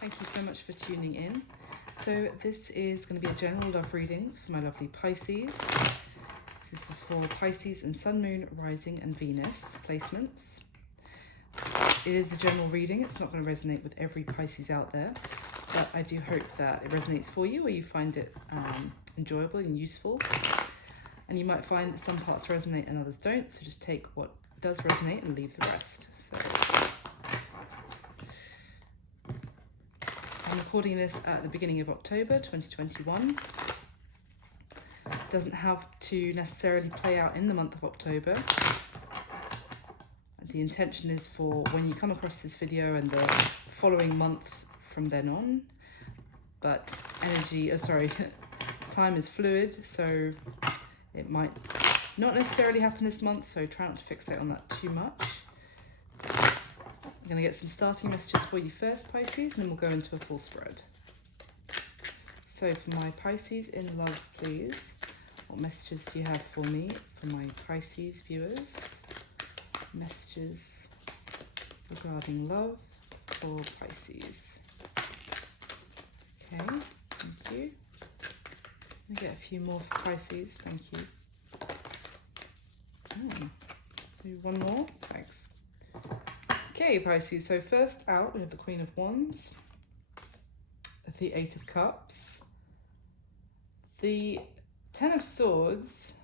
Thank you so much for tuning in. So this is going to be a general love reading for my lovely Pisces. This is for Pisces and Sun, Moon, Rising and Venus placements. It is a general reading. It's not going to resonate with every Pisces out there, but I do hope that it resonates for you, or you find it enjoyable and useful. And you might find that some parts resonate and others don't, so just take what does resonate and leave the rest. So I'm recording this at the beginning of October 2021. It doesn't have to necessarily play out in the month of October. The intention is for when you come across this video and the following month from then on. But time is fluid, so it might not necessarily happen this month, so try not to fixate on that too much. I'm going to get some starting messages for you first, Pisces, and then we'll go into a full spread. So for my Pisces in love, please, what messages do you have for me, for my Pisces viewers? Messages regarding love for Pisces. Okay, thank you. Let me get a few more for Pisces, thank you. Do one more, thanks. Okay, Pisces, so first out we have the Queen of Wands, the Eight of Cups, the Ten of Swords.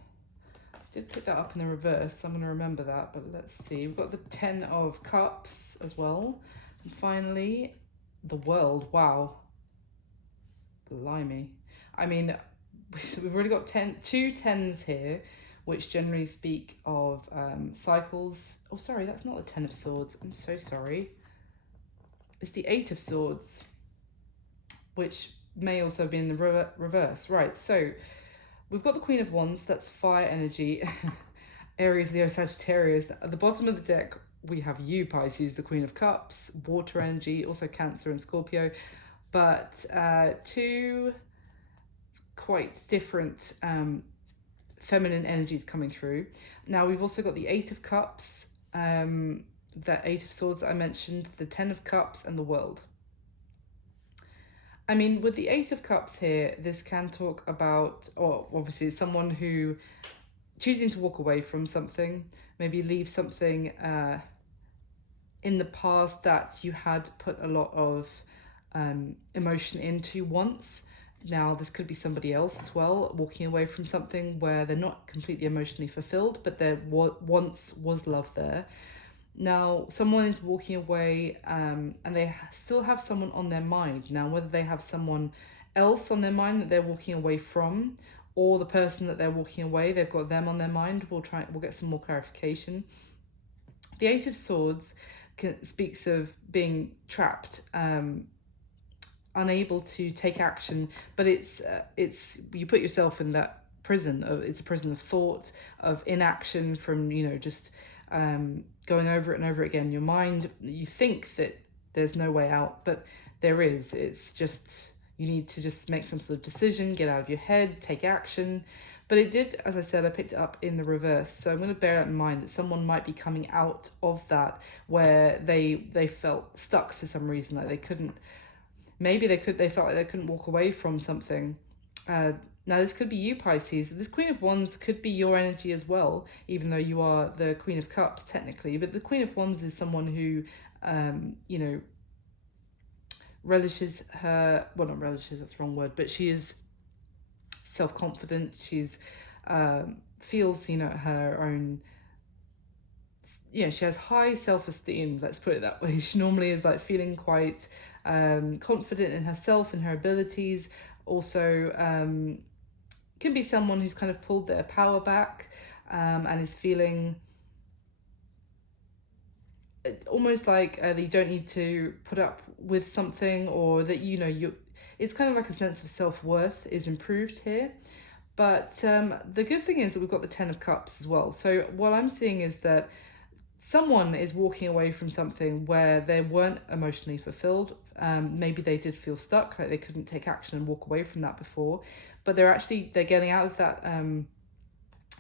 I did pick that up in the reverse, so I'm going to remember that, but let's see. We've got the Ten of Cups as well. And finally, the World. Wow. Blimey. I mean, we've already got two tens here, which generally speak of cycles. Oh, sorry, that's not the Ten of Swords. I'm so sorry. It's the Eight of Swords, which may also be in the reverse. Right, so we've got the Queen of Wands, that's fire energy. Aries, Leo, Sagittarius. At the bottom of the deck, we have you, Pisces, the Queen of Cups, water energy, also Cancer and Scorpio. But two quite different feminine energies coming through. Now we've also got the Eight of Cups, that Eight of Swords I mentioned, the Ten of Cups and the World. I mean, with the Eight of Cups here, this can talk about, or obviously someone who choosing to walk away from something, maybe leave something in the past that you had put a lot of emotion into once. Now, this could be somebody else as well, walking away from something where they're not completely emotionally fulfilled, but there once was love there. Now, someone is walking away and they still have someone on their mind. Now, whether they have someone else on their mind that they're walking away from, or the person that they're walking away, they've got them on their mind, we'll get some more clarification. The Eight of Swords speaks of being trapped, unable to take action, but it's you put yourself in that prison it's a prison of thought, of inaction, from just going over it and over again. Your mind, you think that there's no way out, but there is. It's just you need to just make some sort of decision, get out of your head, take action. But it did, as I said, I picked it up in the reverse. So I'm going to bear that in mind, that someone might be coming out of that where they felt stuck for some reason, like they couldn't. Maybe they felt like they couldn't walk away from something. Now, this could be you, Pisces. This Queen of Wands could be your energy as well, even though you are the Queen of Cups, technically. But the Queen of Wands is someone who, relishes her... Well, not relishes, that's the wrong word. But she is self-confident. She's feels, her own... Yeah, she has high self-esteem, let's put it that way. She normally is like feeling quite... confident in herself and her abilities. Also can be someone who's kind of pulled their power back and is feeling almost like they don't need to put up with something, or that it's kind of like a sense of self-worth is improved here. But the good thing is that we've got the Ten of Cups as well. So what I'm seeing is that someone is walking away from something where they weren't emotionally fulfilled. Maybe they did feel stuck, like they couldn't take action and walk away from that before, but they're getting out of that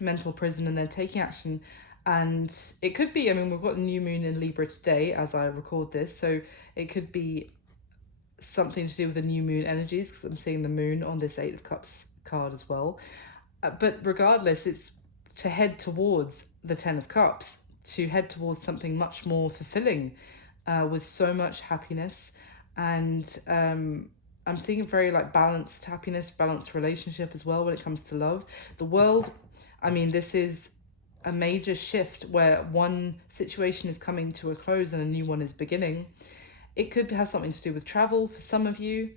mental prison and they're taking action. And it could be, we've got a new moon in Libra today as I record this, so it could be something to do with the new moon energies, because I'm seeing the moon on this Eight of Cups card as well. But regardless, it's to head towards the Ten of Cups, to head towards something much more fulfilling, with so much happiness. And I'm seeing a very like balanced happiness, balanced relationship as well when it comes to love. The world, I mean, this is a major shift where one situation is coming to a close and a new one is beginning. It could have something to do with travel for some of you.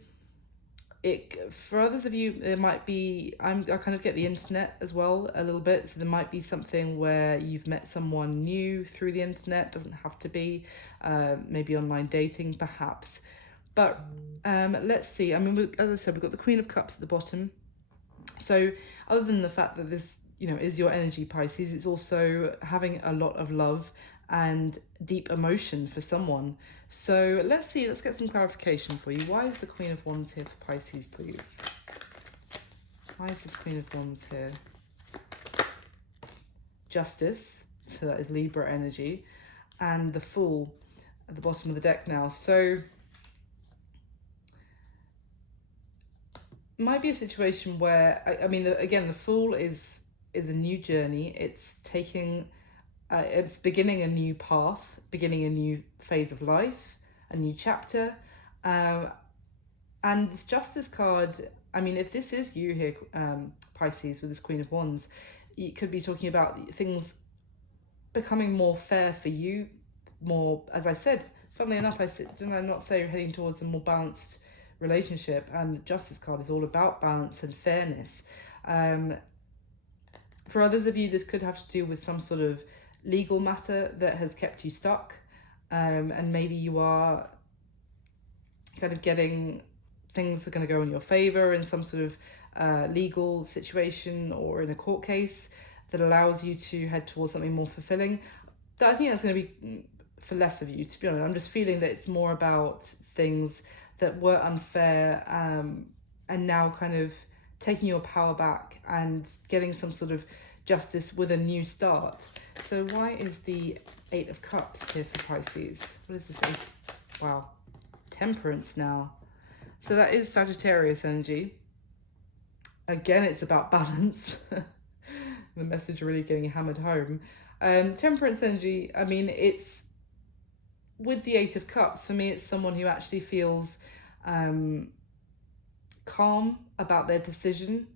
For others of you, there might be, I kind of get the internet as well a little bit. So there might be something where you've met someone new through the internet. Doesn't have to be, maybe online dating perhaps. But let's see. I mean, as I said, we've got the Queen of Cups at the bottom. So other than the fact that this, is your energy, Pisces, it's also having a lot of love and deep emotion for someone. So let's get some clarification for you. Why is the Queen of Wands here for Pisces, please? Why is this Queen of Wands here? Justice, so that is Libra energy, and the Fool at the bottom of the deck now. So might be a situation where, I mean, again, the Fool is a new journey. It's it's beginning a new path, beginning a new phase of life, a new chapter. And this Justice card, I mean, if this is you here, Pisces, with this Queen of Wands, you could be talking about things becoming more fair for you, more, as I said, funnily enough, did I not say heading towards a more balanced relationship? And the Justice card is all about balance and fairness. For others of you, this could have to do with some sort of legal matter that has kept you stuck, and maybe you are kind of getting things are going to go in your favor in some sort of legal situation or in a court case that allows you to head towards something more fulfilling. I think that's going to be for less of you, to be honest. I'm just feeling that it's more about things that were unfair, and now kind of taking your power back and getting some sort of justice with a new start. So why is the Eight of Cups here for Pisces? What is this? Wow. Temperance now. So that is Sagittarius energy. Again, it's about balance. The message really getting hammered home. Temperance energy, I mean, it's with the Eight of Cups. For me, it's someone who actually feels calm about their decision.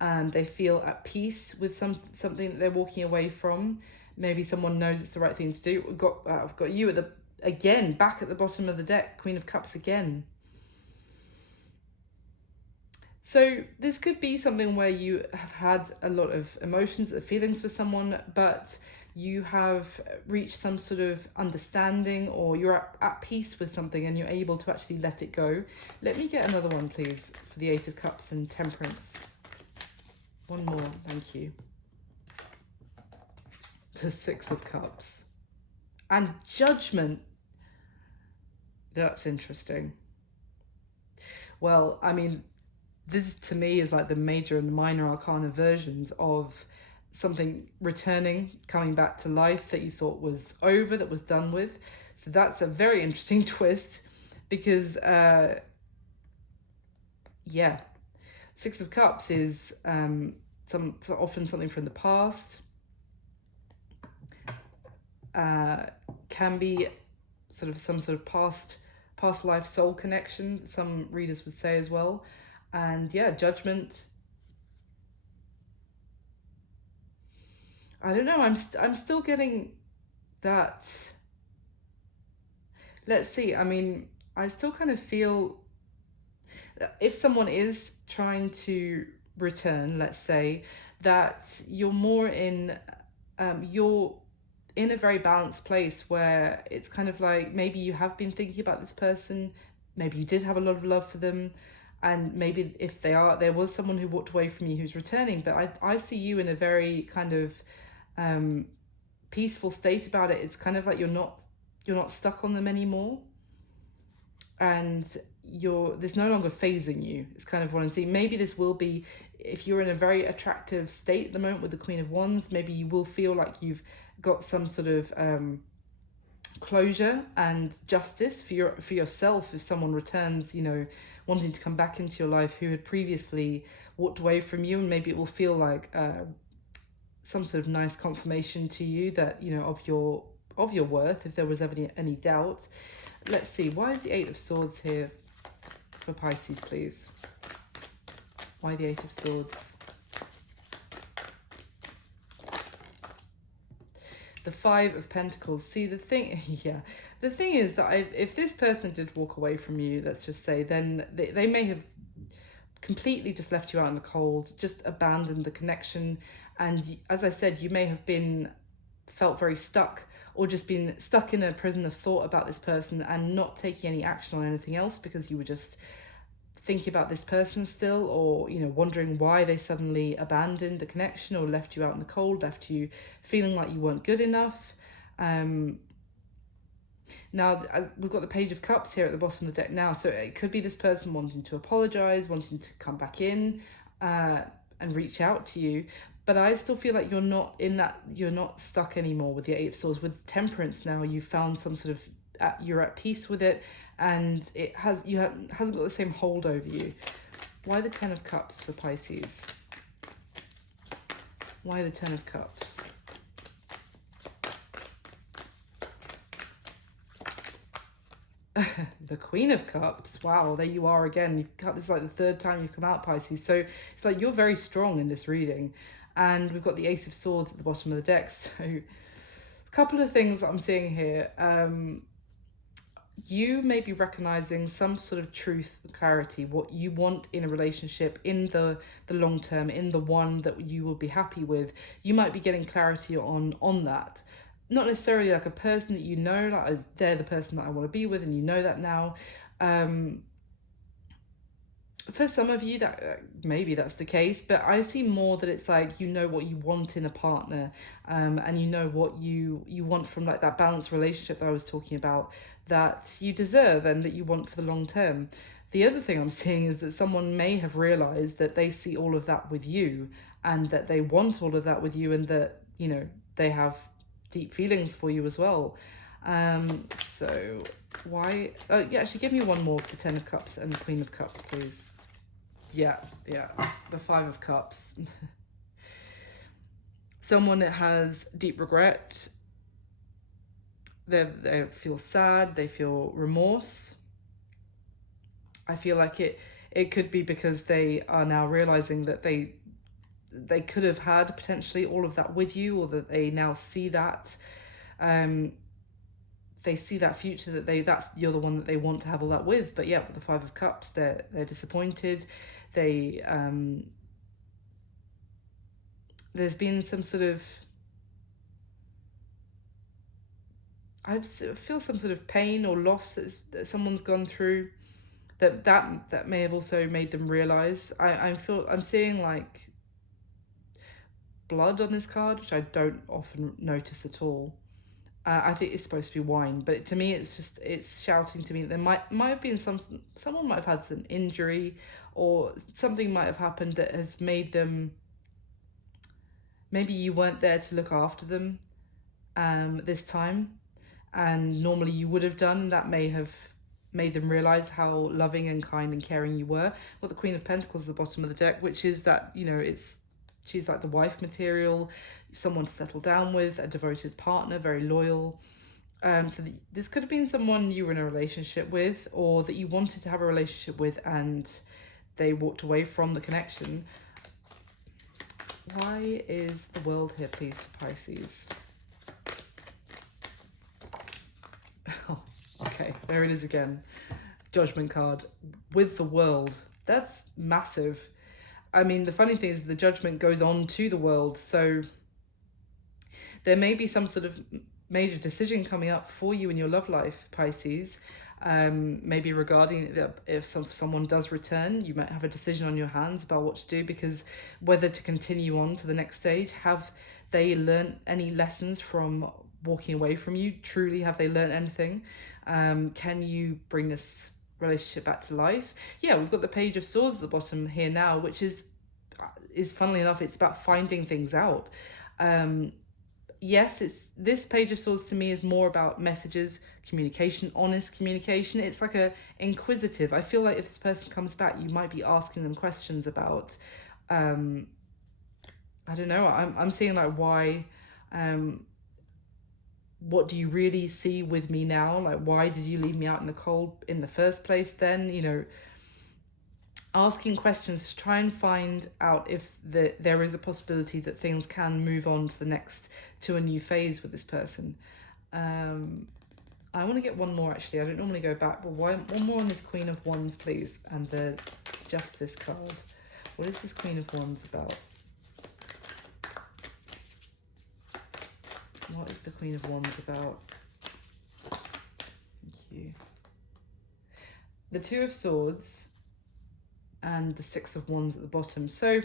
They feel at peace with something that they're walking away from. Maybe someone knows it's the right thing to do. I've got you back at the bottom of the deck, Queen of Cups again. So this could be something where you have had a lot of emotions, feelings for someone, but you have reached some sort of understanding, or you're at peace with something and you're able to actually let it go. Let me get another one, please, for the Eight of Cups and Temperance. One more, thank you. The Six of Cups. And Judgment. That's interesting. Well, I mean, this to me is like the major and minor arcana versions of something returning, coming back to life that you thought was over, that was done with. So that's a very interesting twist, because Six of Cups is often something from the past. Can be sort of some sort of past life soul connection, some readers would say as well. And yeah, Judgment. I don't know, I'm still getting that. Let's see, I mean, I still kind of feel if someone is trying to return, let's say, that you're more in you're in a very balanced place where it's kind of like maybe you have been thinking about this person, maybe you did have a lot of love for them, and maybe if there was someone who walked away from you who's returning, but I see you in a very kind of peaceful state about it. It's kind of like you're not stuck on them anymore, and there's no longer phasing you. It's kind of what I'm seeing. Maybe this will be, if you're in a very attractive state at the moment with the Queen of Wands, maybe you will feel like you've got some sort of closure and justice for yourself if someone returns, you know, wanting to come back into your life who had previously walked away from you, and maybe it will feel like some sort of nice confirmation to you that, you know, of your worth if there was ever any doubt. Let's see, why is the Eight of Swords here for Pisces, please? Why the Eight of Swords? The Five of Pentacles. See, the thing, yeah, the thing is that if this person did walk away from you, let's just say, then they may have completely just left you out in the cold, just abandoned the connection. And as I said, you may have felt very stuck, or just been stuck in a prison of thought about this person and not taking any action on anything else because you were just thinking about this person still, or, you know, wondering why they suddenly abandoned the connection or left you out in the cold, left you feeling like you weren't good enough. Now, we've got the Page of Cups here at the bottom of the deck now, so it could be this person wanting to apologize, wanting to come back in and reach out to you. But I still feel like you're not in that, you're not stuck anymore with the Eight of Swords. With Temperance now, you found some sort of, you're at peace with it, and it hasn't got the same hold over you. Why the Ten of Cups for Pisces? Why the Ten of Cups? The Queen of Cups. Wow, there you are again. This is like the third time you've come out, Pisces. So it's like you're very strong in this reading. And we've got the Ace of Swords at the bottom of the deck. So a couple of things that I'm seeing here. You may be recognizing some sort of truth, clarity, what you want in a relationship, in the long term, in the one that you will be happy with. You might be getting clarity on that. Not necessarily like a person that you know, like as they're the person that I want to be with, and you know that now. For some of you, that maybe that's the case, but I see more that it's like, you know what you want in a partner, and you know what you want from like that balanced relationship that I was talking about, that you deserve and that you want for the long term. The other thing I'm seeing is that someone may have realized that they see all of that with you, and that they want all of that with you, and that, you know, they have deep feelings for you as well. So why, oh yeah, actually give me one more for the Ten of Cups and the Queen of Cups, please. Yeah, the Five of Cups. Someone that has deep regret. They feel sad, they feel remorse. I feel like it could be because they are now realizing that they could have had potentially all of that with you, or that they now see that they see that future, that you're the one that they want to have all that with. But yeah, with the Five of Cups, they're disappointed. There's been some sort of, I feel some sort of pain or loss that someone's gone through, that may have also made them realize. I'm seeing like blood on this card, which I don't often notice at all. I think it's supposed to be wine, but to me it's shouting to me that there might have been someone might have had some injury, or something might have happened that has made them, maybe you weren't there to look after them this time, and normally you would have done. That may have made them realize how loving and kind and caring you were. Well, the Queen of Pentacles at the bottom of the deck, which is that, you know, she's like the wife material, someone to settle down with, a devoted partner, very loyal. So this could have been someone you were in a relationship with, or that you wanted to have a relationship with, and they walked away from the connection. Why is the World here, please, for Pisces? Oh, okay, there it is again. Judgment card with the World. That's massive. I mean, the funny thing is the Judgment goes on to the World, so there may be some sort of major decision coming up for you in your love life, Pisces. Maybe regarding if someone does return, you might have a decision on your hands about what to do, because whether to continue on to the next stage. Have they learned any lessons from walking away from you? Truly, have they learned anything? Can you bring this relationship back to life? Yeah, we've got the Page of Swords at the bottom here now, which is funnily enough, it's about finding things out. yes, it's this Page of Swords to me is more about messages, communication, honest communication. It's like a inquisitive. I feel like if this person comes back, you might be asking them questions about, I don't know. I'm seeing like why, what do you really see with me now? Like, why did you leave me out in the cold in the first place? Then, you know, asking questions to try and find out if there is a possibility that things can move on to the next, to a new phase with this person. I want to get one more actually. I don't normally go back, but one more on this Queen of Wands, please, and the Justice card. What is this Queen of Wands about? What is the Queen of Wands about? Thank you. The Two of Swords and the Six of Wands at the bottom. So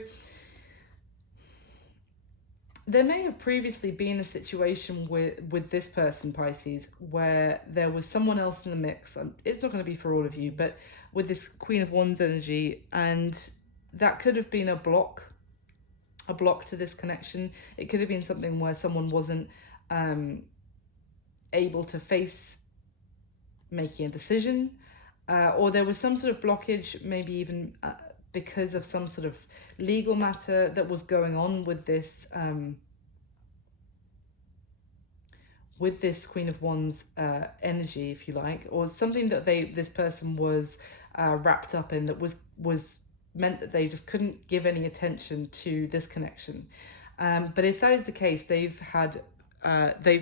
there may have previously been a situation with this person, Pisces, where there was someone else in the mix. It's not going to be for all of you, but with this Queen of Wands energy, and that could have been a block to this connection. It could have been something where someone wasn't able to face making a decision, or there was some sort of blockage, maybe even because of some sort of legal matter that was going on with this Queen of Wands energy, if you like, or something that this person was wrapped up in that was meant that they just couldn't give any attention to this connection. But if that is the case, they've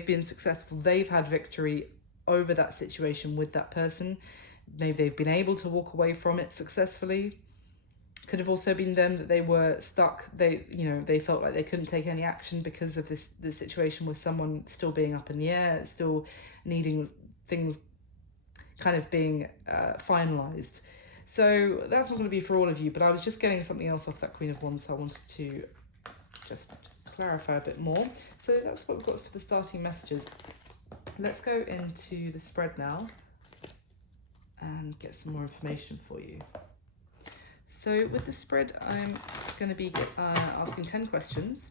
been successful. They've had victory over that situation with that person. Maybe they've been able to walk away from it successfully. Could have also been them that they were stuck. They felt like they couldn't take any action because of this situation with someone still being up in the air, still needing things kind of being finalized. So that's not going to be for all of you, but I was just getting something else off that Queen of Wands, so I wanted to just clarify a bit more. So that's what we've got for the starting messages. Let's go into the spread now and get some more information for you. So with the spread, I'm going to be asking 10 questions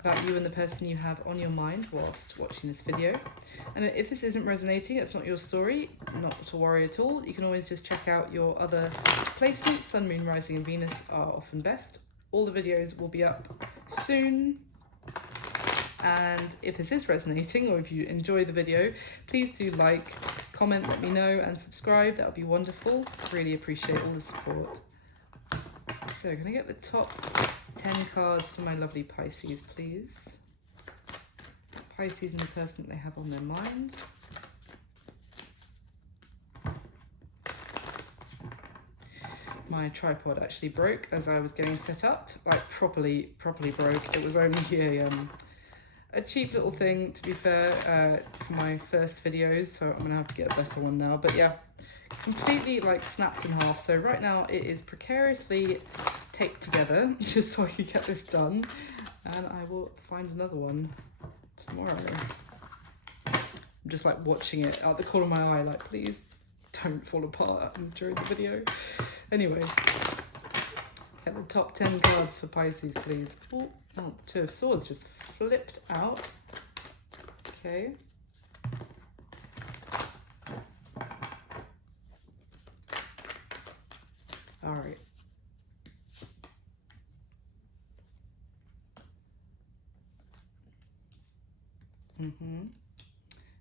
about you and the person you have on your mind whilst watching this video. And if this isn't resonating, it's not your story, not to worry at all. You can always just check out your other placements. Sun, Moon, Rising and Venus are often best. All the videos will be up soon. And if this is resonating, or if you enjoy the video, please do like, comment, let me know, and subscribe. That would be wonderful. Really appreciate all the support. So can I get the top 10 cards for my lovely Pisces, please? Pisces and the person that they have on their mind. My tripod actually broke as I was getting set up, like properly broke. It was only a cheap little thing, to be fair, for my first videos, so I'm gonna have to get a better one now. But yeah, completely like snapped in half. So right now it is precariously taped together just so I can get this done, and I will find another one tomorrow. I'm just like watching it out the corner of my eye, like please don't fall apart during the video. Anyway, get the top 10 cards for Pisces, please. Oh, Two of Swords just flipped out. Okay. All right.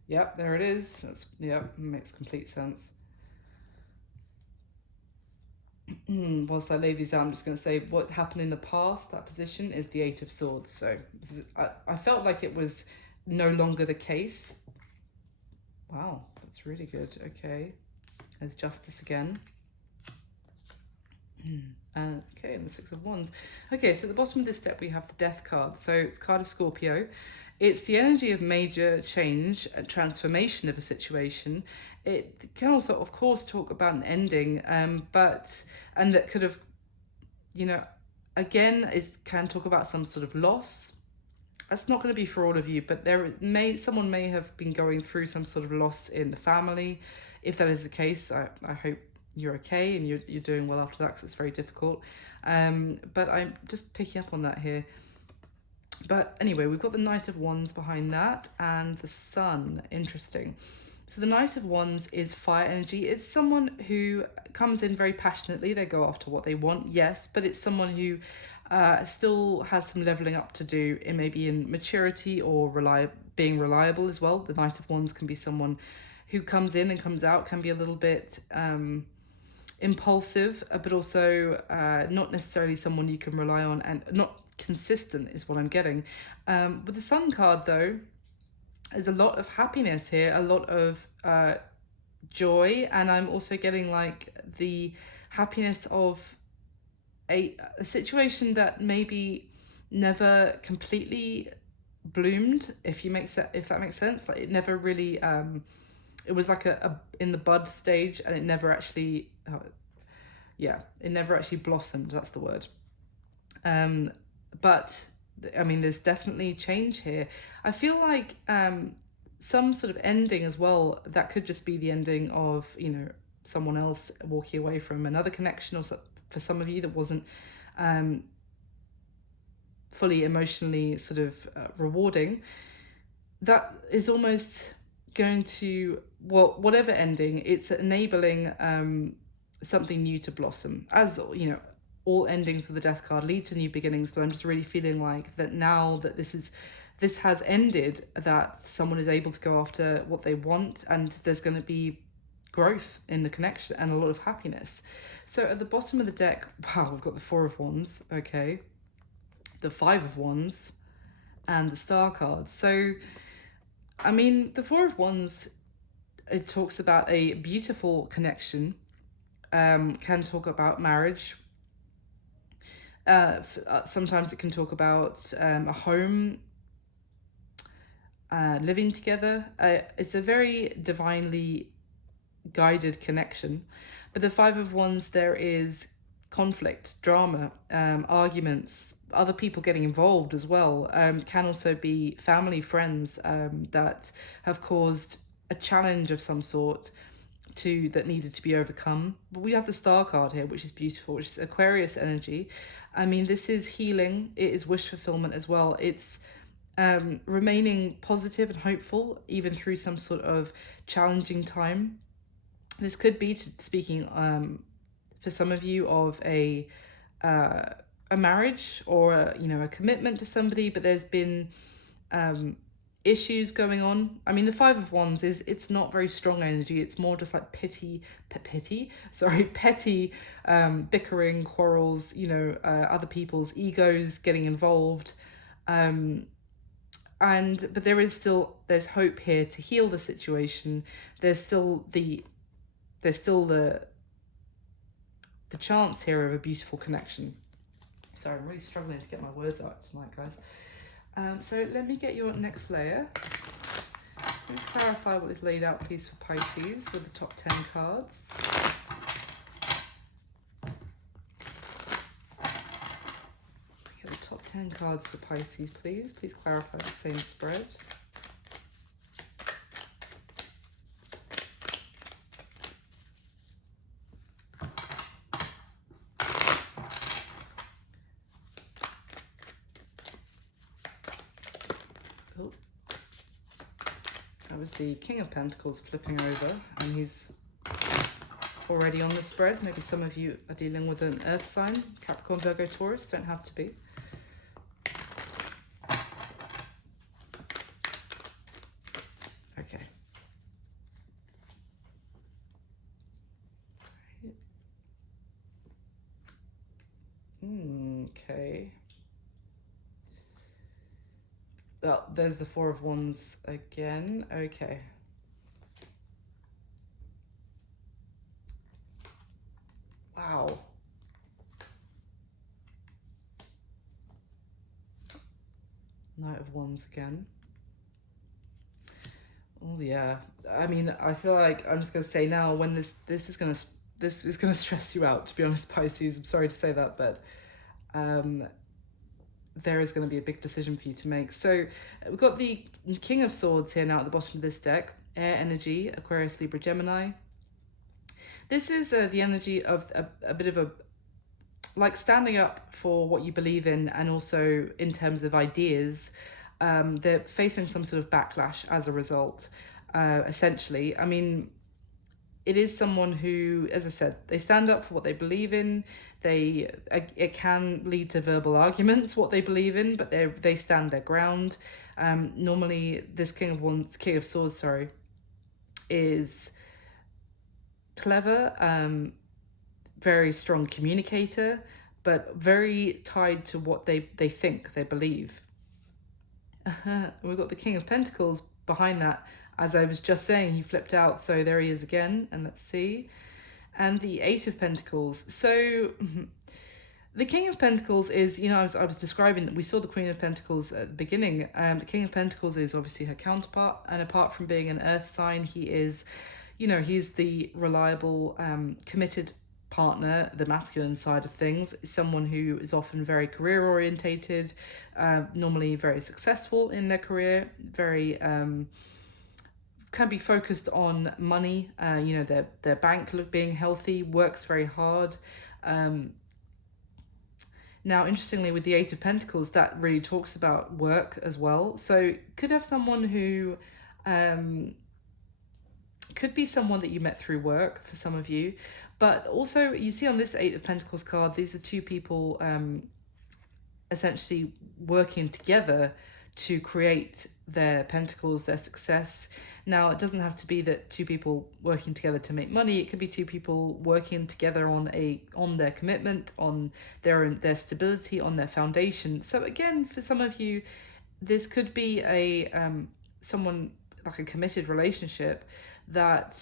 Yep, there it is. Yep, makes complete sense. Whilst I lay these out, I'm just going to say what happened in the past. That position is the Eight of Swords. So I felt like it was no longer the case. Wow, that's really good. Okay, there's Justice again. Okay, and the Six of Wands. Okay, so at the bottom of this deck we have the Death card. So it's card of Scorpio. It's the energy of major change and transformation of a situation. It can also, of course, talk about an ending, and that could have, again, can talk about some sort of loss. That's not going to be for all of you, but someone may have been going through some sort of loss in the family. If that is the case, I hope you're okay and you're doing well after that, because it's very difficult. But I'm just picking up on that here. But anyway, we've got the Knight of Wands behind that and the Sun. Interesting. So the Knight of Wands is fire energy. It's someone who comes in very passionately. They go after what they want, yes, but it's someone who still has some leveling up to do in maybe in maturity or being reliable as well. The Knight of Wands can be someone who comes in and comes out, can be a little bit impulsive, but also not necessarily someone you can rely on, and not consistent is what I'm getting. With the Sun card though, there's a lot of happiness here, a lot of joy, and I'm also getting like the happiness of a situation that maybe never completely bloomed, if that makes sense. Like it never really it was like a in the bud stage, and it never actually it never actually blossomed, that's the word. But I mean, there's definitely change here. I feel like some sort of ending as well, that could just be the ending of, you know, someone else walking away from another connection, or for some of you that wasn't fully emotionally sort of rewarding. That is almost going to, well, whatever ending, it's enabling something new to blossom. As you know, all endings with the Death card lead to new beginnings, but I'm just really feeling like that now that this has ended, that someone is able to go after what they want, and there's going to be growth in the connection and a lot of happiness. So at the bottom of the deck, wow, we've got the Four of Wands, okay, the Five of Wands, and the Star card. So, I mean, the Four of Wands, it talks about a beautiful connection, can talk about marriage. Sometimes it can talk about a home, living together. It's a very divinely guided connection. But the Five of Wands, there is conflict, drama, arguments, other people getting involved as well. Can also be family, friends that have caused a challenge of some sort that needed to be overcome. But we have the Star card here, which is beautiful, which is Aquarius energy. I mean, this is healing. It is wish fulfillment as well. It's remaining positive and hopeful even through some sort of challenging time. This could be speaking for some of you of a marriage, or a commitment to somebody, but there's been issues going on. I mean, the Five of Wands it's not very strong energy. It's more just like petty bickering, quarrels, other people's egos getting involved. But there's hope here to heal the situation. There's still the chance here of a beautiful connection. Sorry, I'm really struggling to get my words out tonight, guys. So let me get your next layer. Let me clarify what is laid out, please, for Pisces with the top 10 cards. Get the top 10 cards for Pisces, please. Please clarify the same spread. That was the King of Pentacles flipping over, and he's already on the spread. Maybe some of you are dealing with an earth sign, Capricorn, Virgo, Taurus, don't have to be. Okay. Okay. Well, there's the Four of Wands again. Okay. Wow. Knight of Wands again. Oh yeah. I mean, I feel like I'm just gonna say now, when this is gonna stress you out, to be honest, Pisces. I'm sorry to say that, but there is going to be a big decision for you to make. So we've got the King of Swords here now at the bottom of this deck. Air energy, Aquarius, Libra, Gemini. This is the energy of a bit of like standing up for what you believe in, and also in terms of ideas, they're facing some sort of backlash as a result, essentially. I mean, it is someone who, as I said, they stand up for what they believe in. It can lead to verbal arguments what they believe in, but they stand their ground. Normally, this King of Swords, sorry, is clever, very strong communicator, but very tied to what they think, they believe. We've got the King of Pentacles behind that. As I was just saying, he flipped out, so there he is again, and let's see. And the Eight of Pentacles. So the King of Pentacles is, I was describing, we saw the Queen of Pentacles at the beginning. The King of Pentacles is obviously her counterpart, and apart from being an earth sign, he is, he's the reliable, committed partner, the masculine side of things, someone who is often very career orientated, normally very successful in their career, very can be focused on money, their bank being healthy, works very hard. Now, interestingly, with the Eight of Pentacles, that really talks about work as well. So could have someone who could be someone that you met through work for some of you, but also you see on this Eight of Pentacles card, these are two people essentially working together to create their pentacles, their success. Now, it doesn't have to be that two people working together to make money. It could be two people working together on their commitment, on their stability, on their foundation. So again, for some of you, this could be someone like a committed relationship, that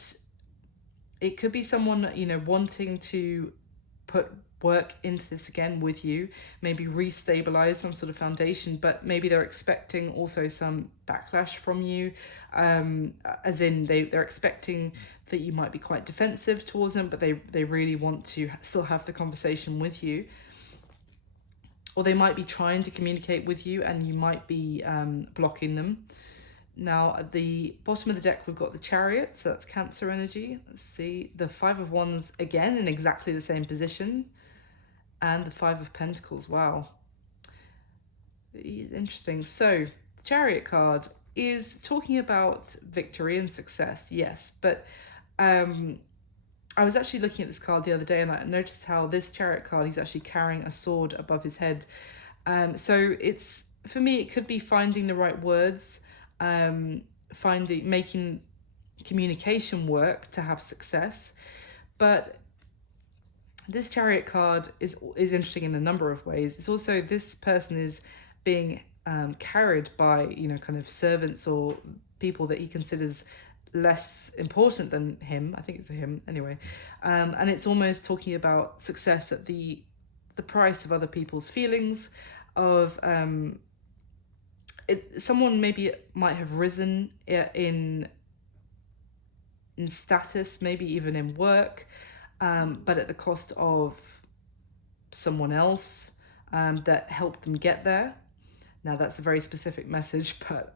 it could be someone, wanting to put work into this again with you, maybe restabilize some sort of foundation, but maybe they're expecting also some backlash from you, as in they're expecting that you might be quite defensive towards them, but they really want to still have the conversation with you. Or they might be trying to communicate with you and you might be blocking them. Now, at the bottom of the deck, we've got the Chariot, so that's Cancer energy. Let's see, the Five of Wands, again, in exactly the same position. And the Five of Pentacles, wow. Interesting. So, the Chariot card is talking about victory and success, yes. But I was actually looking at this card the other day and I noticed how this Chariot card, he's actually carrying a sword above his head. So, for me, it could be finding the right words, making communication work to have success. But this Chariot card is interesting in a number of ways. It's also, this person is being carried by kind of servants or people that he considers less important than him. I think it's a him anyway. And it's almost talking about success at the price of other people's feelings, of someone maybe might have risen in status, maybe even in work, but at the cost of someone else that helped them get there. Now, that's a very specific message, but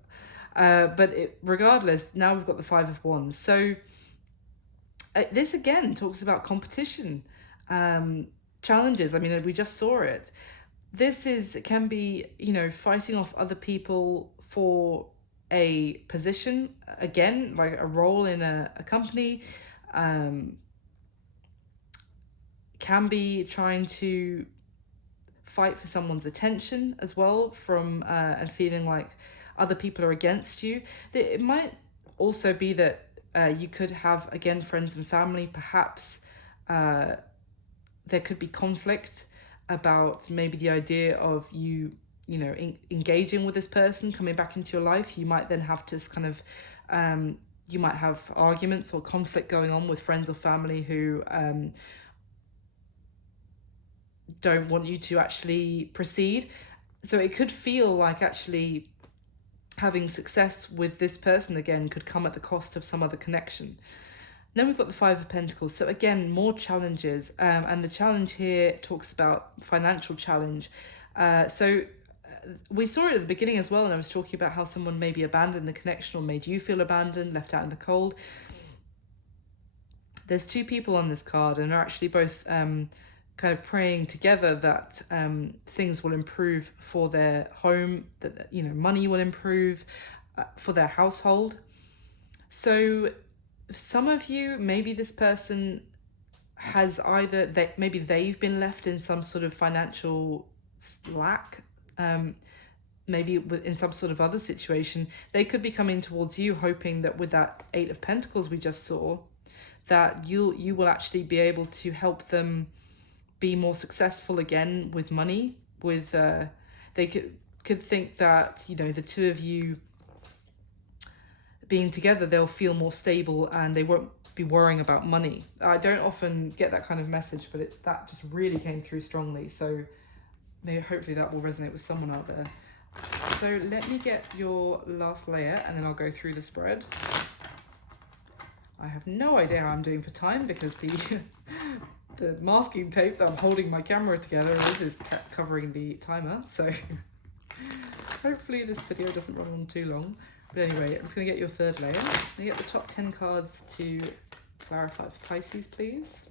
regardless, now we've got the Five of Wands. So this again talks about competition, challenges. I mean, we just saw it. This can be, fighting off other people for a position, again, like a role in a company, can be trying to fight for someone's attention as well, from and feeling like other people are against you. It might also be that you could have, again, friends and family, perhaps there could be conflict about maybe the idea of engaging with this person, coming back into your life. You might then have to kind of you might have arguments or conflict going on with friends or family who don't want you to actually proceed. So it could feel like actually having success with this person again could come at the cost of some other connection. Then we've got the Five of Pentacles. So again, more challenges. And the challenge here talks about financial challenge. We saw it at the beginning as well, and I was talking about how someone maybe abandoned the connection or made you feel abandoned, left out in the cold. There's two people on this card, and they're actually both kind of praying together that things will improve for their home, that, you know, money will improve for their household. So some of you, maybe this person has either maybe they've been left in some sort of financial lack, maybe in some sort of other situation. They could be coming towards you hoping that with that Eight of Pentacles we just saw, that you will actually be able to help them be more successful again with money. With they could think that, you know, the two of you being together, they'll feel more stable and they won't be worrying about money. I don't often get that kind of message, but that just really came through strongly. So maybe hopefully that will resonate with someone out there. So let me get your last layer and then I'll go through the spread. I have no idea how I'm doing for time because the the masking tape that I'm holding my camera together with is covering the timer. So hopefully this video doesn't run on too long. But anyway, I'm just going to get your third layer. I'm going to get the top 10 cards to clarify for Pisces, please.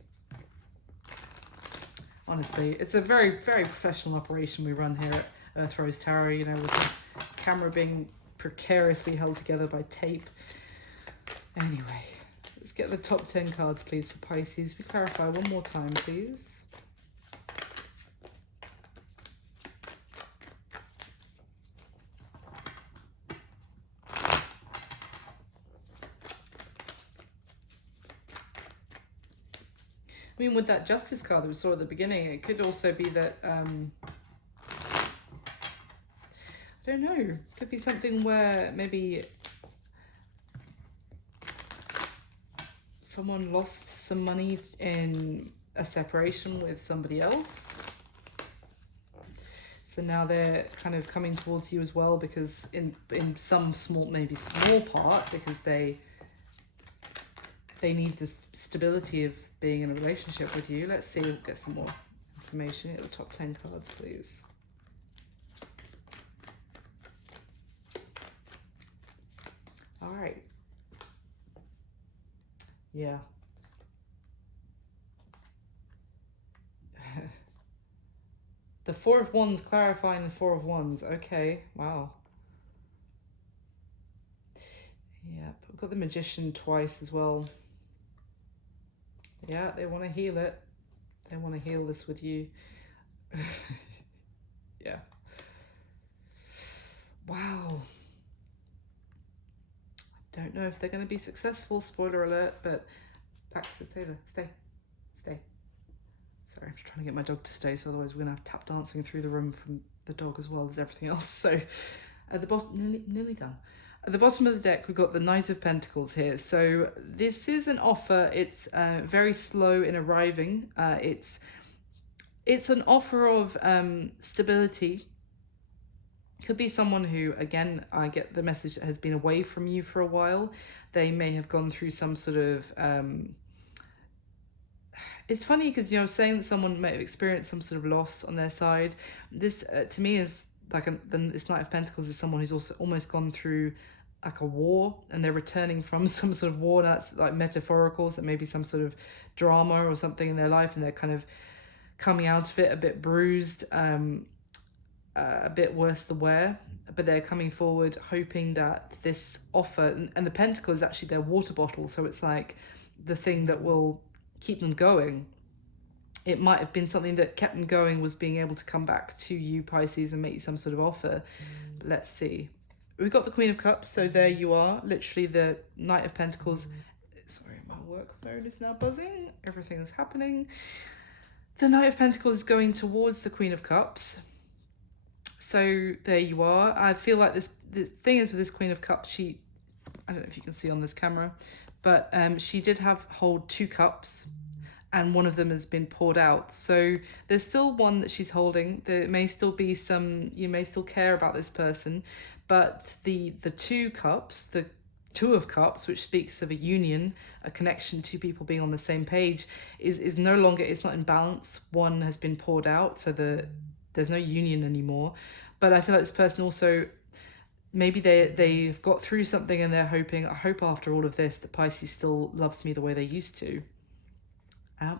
Honestly, it's a very, very professional operation we run here at Earth Rose Tarot, you know, with the camera being precariously held together by tape. Anyway, let's get the top 10 cards, please, for Pisces. We clarify one more time, please. I mean, with that Justice card that we saw at the beginning, it could also be that, I don't know, it could be something where maybe someone lost some money in a separation with somebody else. So now they're kind of coming towards you as well, because in some small, maybe small part, because they need the stability of being in a relationship with you. Let's see, we'll get some more information. Get the top 10 cards, please. All right. Yeah. The Four of Wands clarifying the Four of Wands. Okay, wow. Yeah, I've got the Magician twice as well. Yeah, they want to heal it. They want to heal this with you. Yeah. Wow. I don't know if they're going to be successful, spoiler alert, but Baxter, stay there. Stay. Sorry, I'm just trying to get my dog to stay, so otherwise we're going to have tap dancing through the room from the dog as well as everything else. So at the bottom, nearly done. At the bottom of the deck, we've got the Knight of Pentacles here. So this is an offer. It's very slow in arriving. It's an offer of stability. Could be someone who, again, I get the message that has been away from you for a while. They may have gone through some sort of... it's funny because, you know, saying that someone may have experienced some sort of loss on their side. This, to me, is like this Knight of Pentacles is someone who's also almost gone through like a war, and they're returning from some sort of war. Now that's like metaphorical, so maybe some sort of drama or something in their life, and they're kind of coming out of it a bit bruised, a bit worse the wear, but they're coming forward hoping that this offer, and the Pentacle is actually their water bottle, so it's like the thing that will keep them going. It might have been something that kept them going was being able to come back to you, Pisces, and make you some sort of offer. But let's see. We've got the Queen of Cups, so there you are. Literally the Knight of Pentacles. Sorry, my work phone is now buzzing. Everything is happening. The Knight of Pentacles is going towards the Queen of Cups. So there you are. I feel like the thing is with this Queen of Cups, I don't know if you can see on this camera, but she did hold two cups, and one of them has been poured out. So there's still one that she's holding. There may still be you may still care about this person, but the two cups, the Two of Cups, which speaks of a union, a connection, two people being on the same page, is no longer, it's not in balance. One has been poured out, so there's no union anymore. But I feel like this person also, maybe they've got through something and they're hoping, I hope after all of this that Pisces still loves me the way they used to.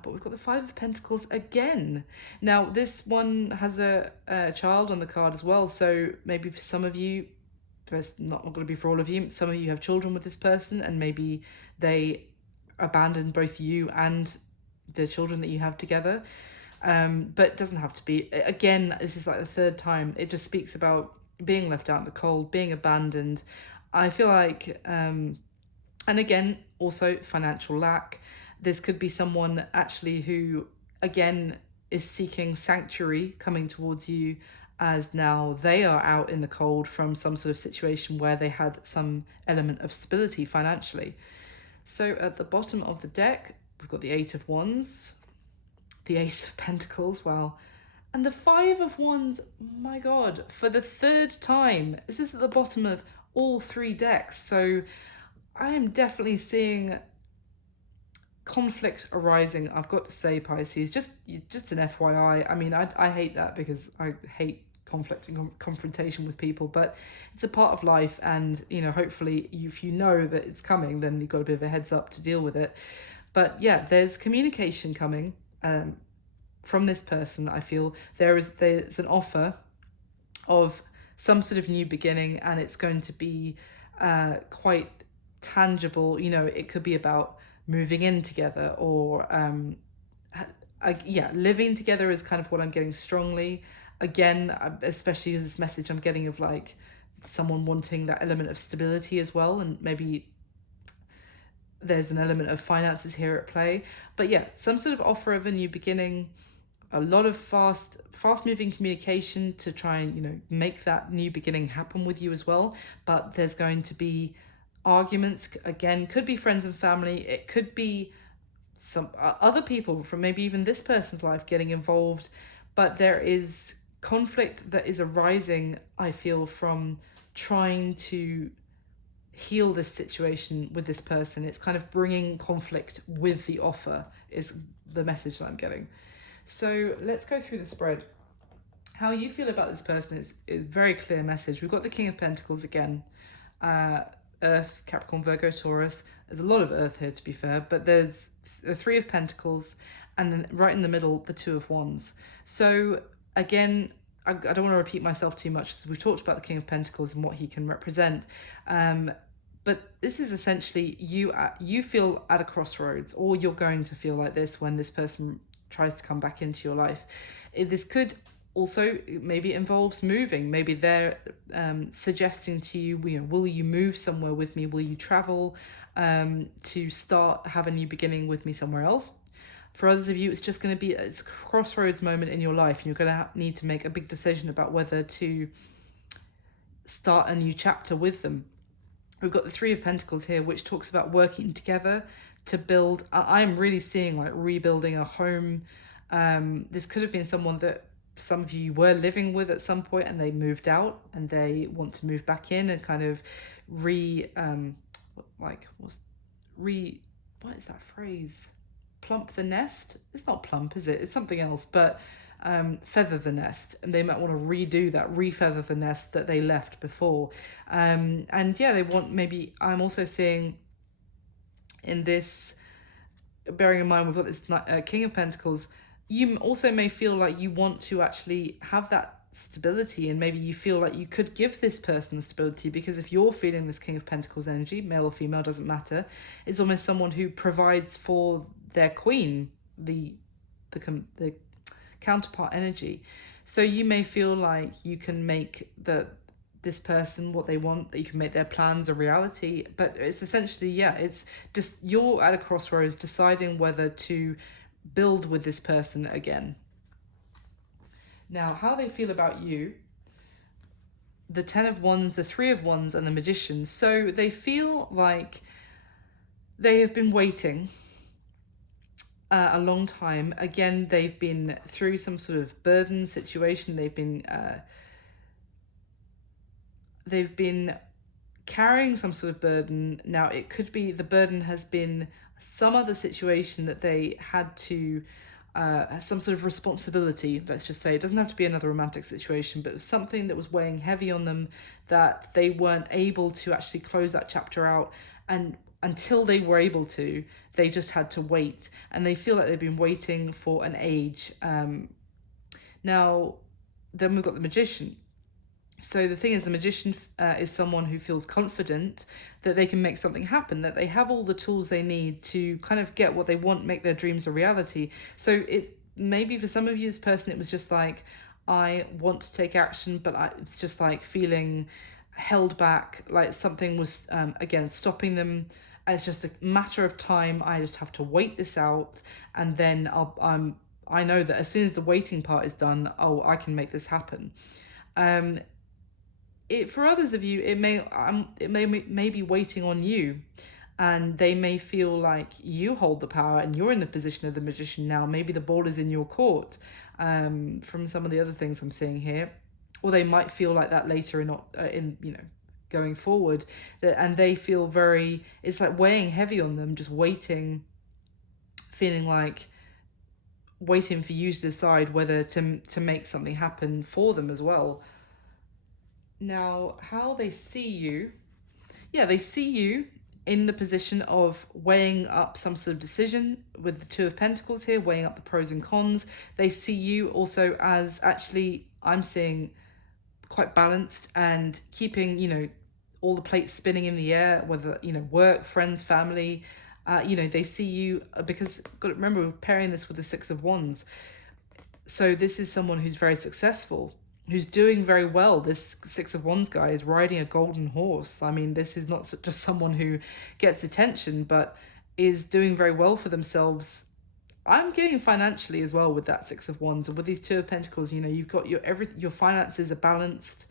But we've got the Five of Pentacles again. Now, this one has a child on the card as well. So maybe for some of you, but it's not going to be for all of you. Some of you have children with this person, and maybe they abandoned both you and the children that you have together. But it doesn't have to be. Again, this is like the third time. It just speaks about being left out in the cold, being abandoned. I feel like, and again, also financial lack. This could be someone actually who, again, is seeking sanctuary coming towards you, as now they are out in the cold from some sort of situation where they had some element of stability financially. So at the bottom of the deck, we've got the Eight of Wands, the Ace of Pentacles, wow, and the Five of Wands. My God, for the third time, this is at the bottom of all three decks. So I am definitely seeing conflict arising, I've got to say, Pisces. Just an FYI. I mean, I hate that because I hate conflict and confrontation with people, but it's a part of life, and hopefully if you know that it's coming, then you've got a bit of a heads up to deal with it. But yeah, there's communication coming from this person. I feel there's an offer of some sort of new beginning, and it's going to be quite tangible. It could be about moving in together, or living together is kind of what I'm getting strongly. Again, especially this message I'm getting of like someone wanting that element of stability as well, and maybe there's an element of finances here at play. But yeah, some sort of offer of a new beginning, a lot of fast moving communication to try and make that new beginning happen with you as well. But there's going to be arguments, again, could be friends and family, it could be some other people from maybe even this person's life getting involved, but there is conflict that is arising, I feel, from trying to heal this situation with this person. It's kind of bringing conflict with the offer is the message that I'm getting. So let's go through the spread. How you feel about this person is a very clear message. We've got the King of Pentacles again, Earth, Capricorn, Virgo, Taurus. There's a lot of Earth here, to be fair, but there's the Three of Pentacles, and then right in the middle, the Two of Wands. So again, I don't want to repeat myself too much because we've talked about the King of Pentacles and what he can represent. But this is essentially you feel at a crossroads, or you're going to feel like this when this person tries to come back into your life. This could also maybe involves moving. Maybe they're suggesting to you, will you move somewhere with me? Will you travel to have a new beginning with me somewhere else? For others of you, it's just going to be a crossroads moment in your life, and you're going to need to make a big decision about whether to start a new chapter with them. We've got the Three of Pentacles here, which talks about working together to build. I'm really seeing like rebuilding a home. This could have been someone that some of you were living with at some point, and they moved out and they want to move back in and kind of what is that phrase? Plump the nest? It's not plump, is it? It's something else, but feather the nest, and they might want to redo that, refeather the nest that they left before. And yeah, they want, maybe I'm also seeing in this, bearing in mind we've got this King of Pentacles, you also may feel like you want to actually have that stability, and maybe you feel like you could give this person the stability, because if you're feeling this King of Pentacles energy, male or female, doesn't matter, it's almost someone who provides for their queen, the counterpart energy. So you may feel like you can make this person what they want, that you can make their plans a reality, but it's essentially, it's just you're at a crossroads deciding whether to build with this person again. Now, how they feel about you, the Ten of Wands, the Three of Wands, and the Magician. So they feel like they have been waiting a long time. Again, they've been through some sort of burden situation. They've been carrying some sort of burden. Now, it could be the burden has been some other situation that they had to some sort of responsibility, let's just say. It doesn't have to be another romantic situation, but it was something that was weighing heavy on them, that they weren't able to actually close that chapter out. And until they were able to, they just had to wait, and they feel like they've been waiting for an age. Now, then we've got the Magician. So the thing is, the Magician is someone who feels confident that they can make something happen, that they have all the tools they need to kind of get what they want, make their dreams a reality. So it maybe for some of you, this person, it was just like, I want to take action, but it's just like feeling held back, like something was again stopping them. And it's just a matter of time. I just have to wait this out, and then I know that as soon as the waiting part is done, oh, I can make this happen. For others of you, it may be waiting on you, and they may feel like you hold the power and you're in the position of the Magician now. Maybe the ball is in your court, from some of the other things I'm seeing here, or they might feel like that later in going forward, and they feel it's like weighing heavy on them, just waiting, feeling like waiting for you to decide whether to make something happen for them as well. Now, how they see you, they see you in the position of weighing up some sort of decision with the Two of Pentacles here, weighing up the pros and cons. They see you also as, actually, I'm seeing, quite balanced and keeping, all the plates spinning in the air, whether, work, friends, family. They see you, because, got to remember, we're pairing this with the Six of Wands. So this is someone who's very successful, who's doing very well. This Six of Wands guy is riding a golden horse. I mean, this is not just someone who gets attention, but is doing very well for themselves. I'm getting financially as well with that Six of Wands, and with these Two of Pentacles, you've got your finances are balanced,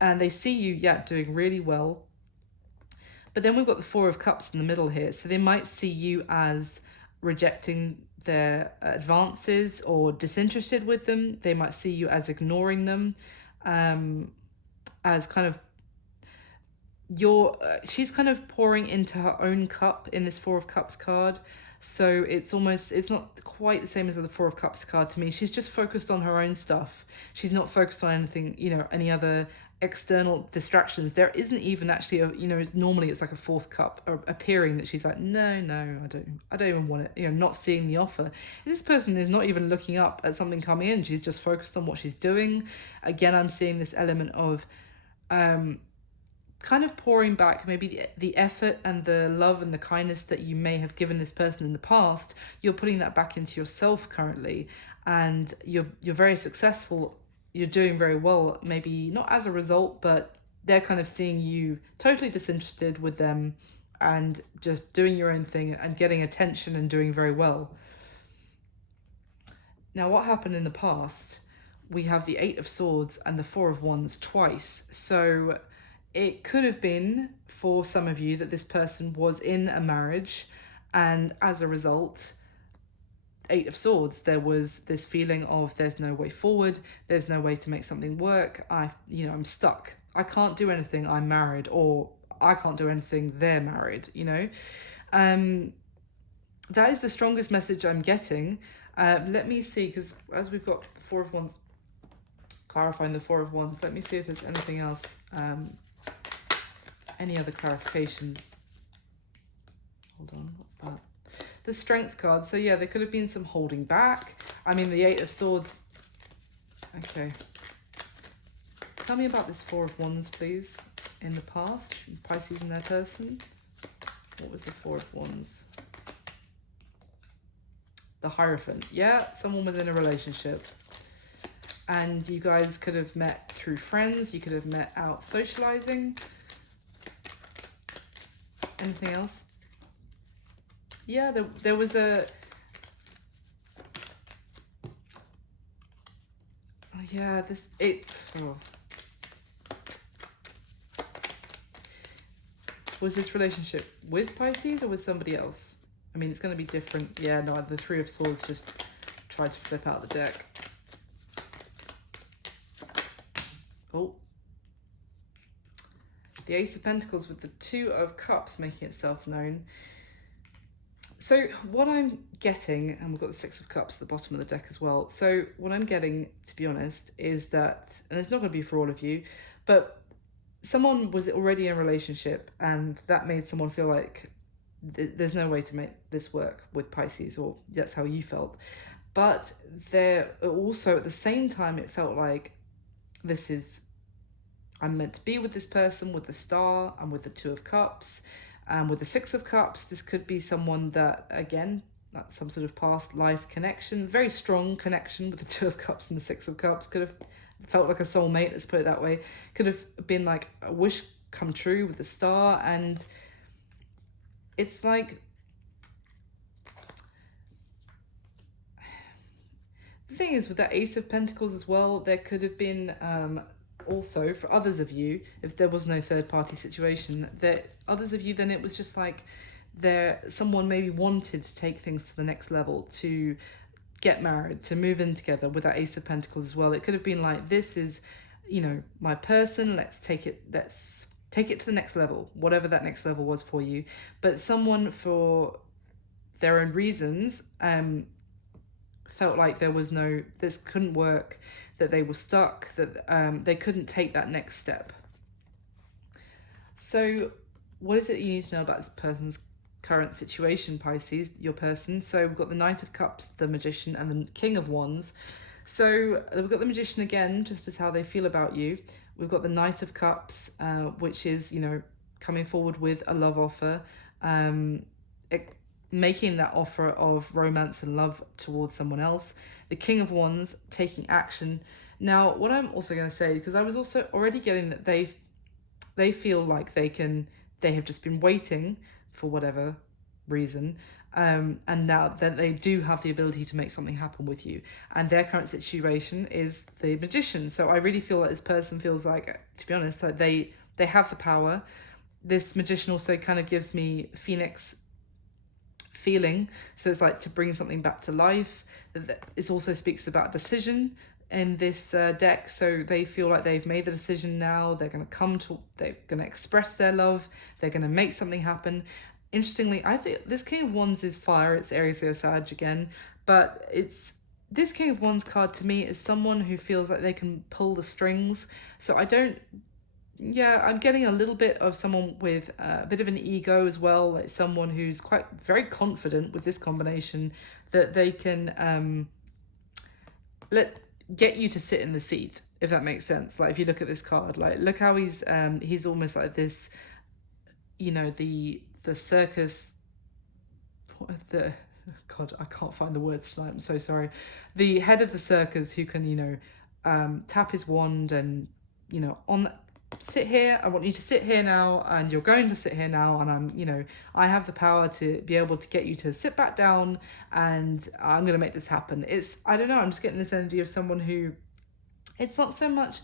and they see you, doing really well. But then we've got the Four of Cups in the middle here, so they might see you as rejecting their advances or disinterested with them. They might see you as ignoring them, as kind of she's kind of pouring into her own cup in this Four of Cups card. So it's not quite the same as the Four of Cups card to me. She's just focused on her own stuff. She's not focused on anything, any other external distractions. There isn't even actually normally it's like a fourth cup appearing that she's like, no, I don't even want it, not seeing the offer. And this person is not even looking up at something coming in. She's just focused on what she's doing. Again, I'm seeing this element of kind of pouring back maybe the effort and the love and the kindness that you may have given this person in the past. You're putting that back into yourself currently, and you're very successful. You're doing very well, maybe not as a result, but they're kind of seeing you totally disinterested with them and just doing your own thing and getting attention and doing very well. Now, what happened in the past? We have the Eight of Swords and the Four of Wands twice. So it could have been, for some of you, that this person was in a marriage, and as a result, Eight of Swords, there was this feeling of there's no way forward, there's no way to make something work, I'm stuck, I can't do anything, I'm married, or I can't do anything, they're married, that is the strongest message I'm getting. Let me see, because as we've got the Four of Wands, clarifying the Four of Wands, let me see if there's anything else, any other clarification. Hold on, what's that? The Strength card. So yeah, there could have been some holding back. I mean, the Eight of Swords. Okay. Tell me about this Four of Wands, please. In the past, Pisces and their person. What was the Four of Wands? The Hierophant. Yeah, someone was in a relationship. And you guys could have met through friends. You could have met out socializing. Anything else? Yeah, there was a... Oh, yeah, Was this relationship with Pisces or with somebody else? I mean, it's going to be different. Yeah, no, the Three of Swords just tried to flip out the deck. Oh. The Ace of Pentacles with the Two of Cups making itself known. So what I'm getting, and we've got the Six of Cups at the bottom of the deck as well. So what I'm getting, to be honest, is that, and it's not going to be for all of you, but someone was already in a relationship and that made someone feel like there's no way to make this work with Pisces, or that's how you felt. But there also, at the same time, it felt like this is, I'm meant to be with this person, with the Star and with the Two of Cups and with the Six of Cups. This could be someone that, again, that's some sort of past life connection, very strong connection with the Two of Cups and the Six of Cups. Could have felt like a soulmate, let's put it that way. Could have been like a wish come true with the Star. And it's like, the thing is, with that Ace of Pentacles as well, there could have been also, for others of you, if there was no third party situation, that others of you, then it was just like someone maybe wanted to take things to the next level, to get married, to move in together with that Ace of Pentacles as well. It could have been like, this is, my person, let's take it to the next level, whatever that next level was for you. But someone, for their own reasons, felt like this couldn't work, that they were stuck, that they couldn't take that next step. So what is it you need to know about this person's current situation, Pisces, your person? So we've got the Knight of Cups, the Magician, and the King of Wands. So we've got the Magician again, just as how they feel about you. We've got the Knight of Cups, which is, coming forward with a love offer, making that offer of romance and love towards someone else. The King of Wands, taking action. Now, what I'm also going to say, because I was also already getting that they feel like they have just been waiting for whatever reason, and now that they do have the ability to make something happen with you. And their current situation is the Magician. So I really feel that this person feels like, to be honest, like they have the power. This Magician also kind of gives me Phoenix feeling, so it's like to bring something back to life. It also speaks about decision in this deck, so they feel like they've made the decision now. They're going to express their love, they're going to make something happen. Interestingly, I think this King of Wands is fire, it's Aries, Leo, Sag again, but this King of Wands card to me is someone who feels like they can pull the strings. So I'm getting a little bit of someone with a bit of an ego as well, like someone who's very confident with this combination, that they can get you to sit in the seat, if that makes sense. Like if you look at this card, like look how he's almost like this, the circus, God, I can't find the words tonight, I'm so sorry. The head of the circus who can, tap his wand and, sit here, I want you to sit here now, and you're going to sit here now, and I have the power to be able to get you to sit back down, and I'm going to make this happen. I don't know, I'm just getting this energy of someone who, it's not so much,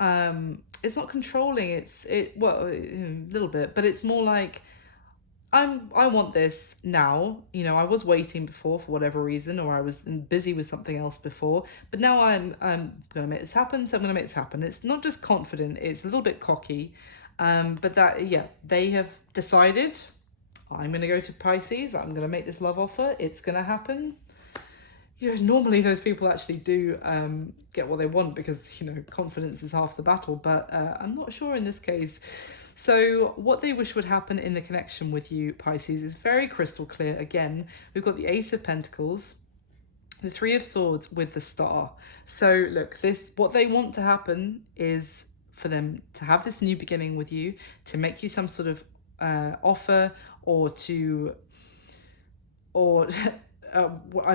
it's not controlling, a little bit, but it's more like, I want this now. I was waiting before for whatever reason, or I was busy with something else before, but now I'm going to make this happen, so I'm going to make this happen. It's not just confident, it's a little bit cocky, but they have decided, I'm going to go to Pisces, I'm going to make this love offer, it's going to happen. Normally those people actually do get what they want, because, confidence is half the battle, but I'm not sure in this case. So what they wish would happen in the connection with you, Pisces, is very crystal clear. Again, we've got the Ace of Pentacles, the Three of Swords with the Star. So look, what they want to happen is for them to have this new beginning with you, to make you some sort of offer, I'm